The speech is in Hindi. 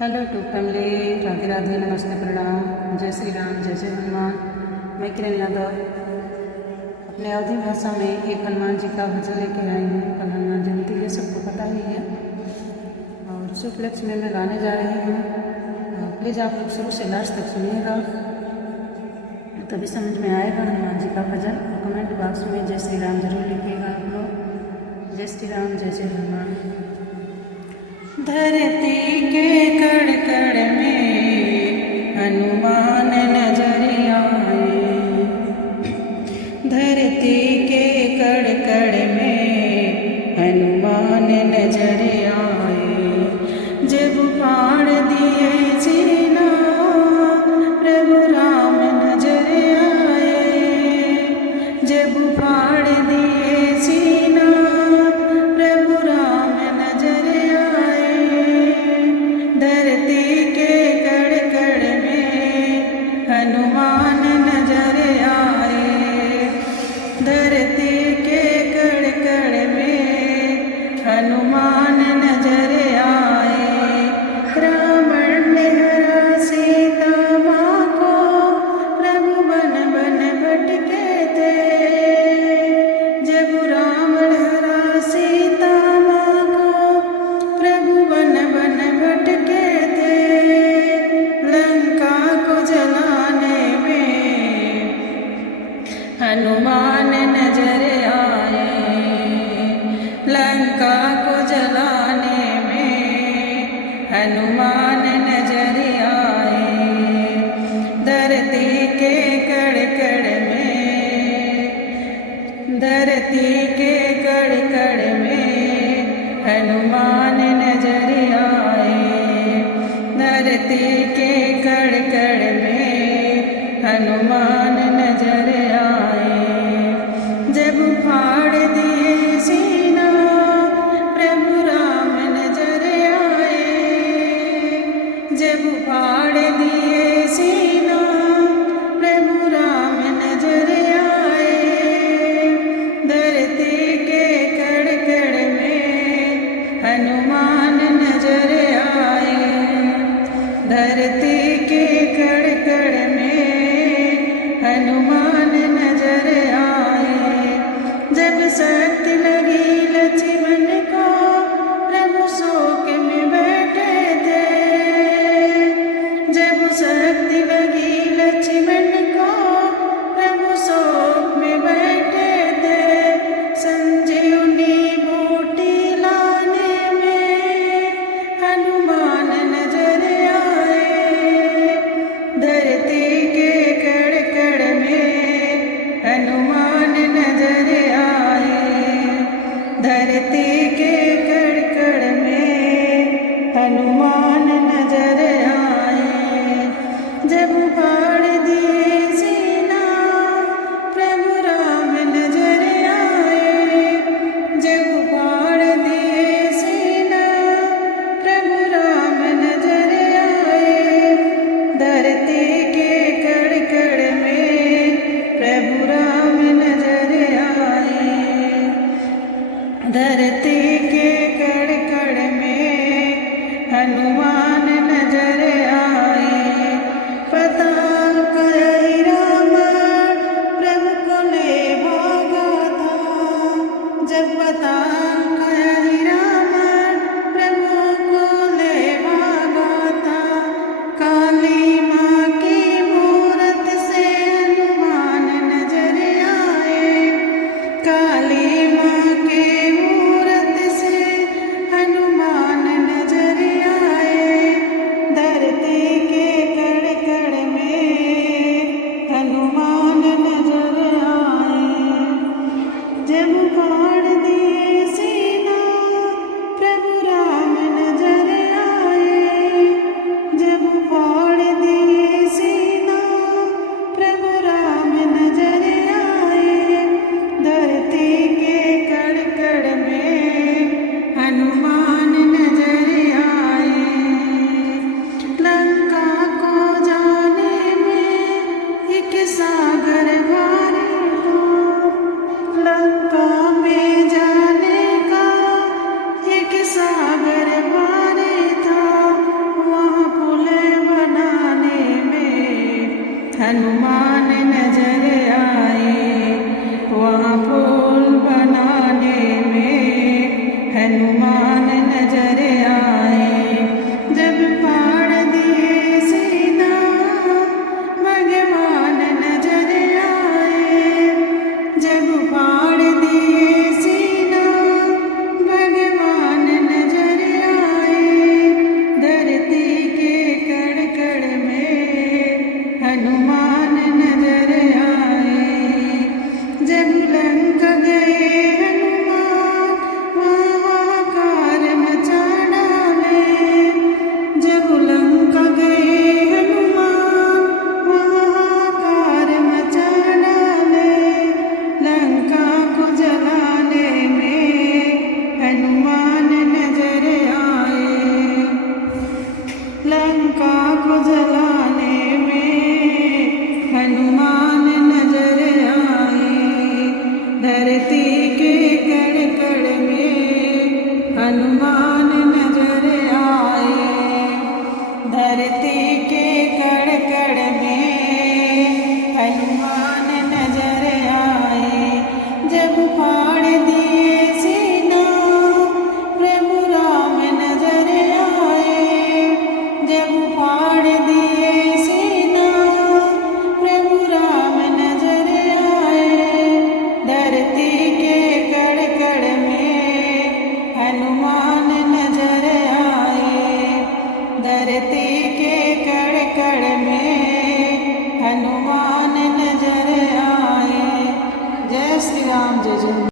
Hello YouTube family, Radhe Radhe, नमस्ते, प्रणाम, जय श्री राम, जय जय हनुमान। मैं किरण यादव अपने अवधी भाषा में एक हनुमान जी का भजन लेके आई हूँ। कल हनुमान जयंती है, सबको पता ही है, और उस उपलक्ष्य में मैं गाने जा रही हूँ। प्लीज़ आप लोग शुरू से लास्ट तक सुनिएगा, तभी समझ में आएगा हनुमान जी का भजन। और कमेंट बॉक्स में जय श्री राम जरूर लिखिएगा आप लोग। जय श्री राम, जय जय हनुमान। धरती के कड़ कड़ में हनुमान नजर आए, धरती के कड़ कड़ में हनुमान नजर आए। जब फाड़ दिए सीना प्रभु राम नजर आए, जब फाड़ दिए सीना प्रभु राम नजर आए। धरती के कड़ कड़ में हनुमान नजर आए, धरती के कड़ कड़ में हनुमान नजर आए। रावण ने हरा सीता माँ को, प्रभु बन बन भटके थे। जब रावण हरा सीता माँ को, प्रभु बन बन भटके थे। लंका को जलाने में हनुमान नजर आए, लंका को जलाने में हनुमान नजर आए। धरती के कड़ कड़ में, धरती के कड़ कड़ में हनुमान नजर आए, धरती के कड़ कड़ में हनुमान नजर आए। जब फाड़ दिए सीना प्रभु राम नजर आए, जब फाड़ दिए सीना प्रभु राम नजर आए। धरती के कड़ कड़ में हनुमान नजर आए, धरती के कड़ कड़ में हनुमान नजर आए। जब शक्ति लगी लक्ष्मण को, प्रभु शोक में बैठे थे। जब शक्ति लगी लक्ष्मण को, प्रभु शोक में बैठे थे। संजीवनी बूटी लाने में हनुमान नजर आए, धरती के कड़ कड़ में हनुमान नजर आए, धरती के कड़ कड़ में हनुमान नजर आए। जब फाड़ दिए सीना प्रभु राम नजर आए, जब फाड़ दिए सीना प्रभु राम नजर आए। धरती के कड़ कड़ में प्रभु राम नजर आए, धरती के कड़ कड़ में हनुमान नजर आए। पताल का यही रावण प्रभु को ले भागा था, जब पताल का यही रावण प्रभु को ले भागा था। काली माँ की मूरत से हनुमान नजर आए, काली माँ के मूरत से हनुमान नजर आए। का को जला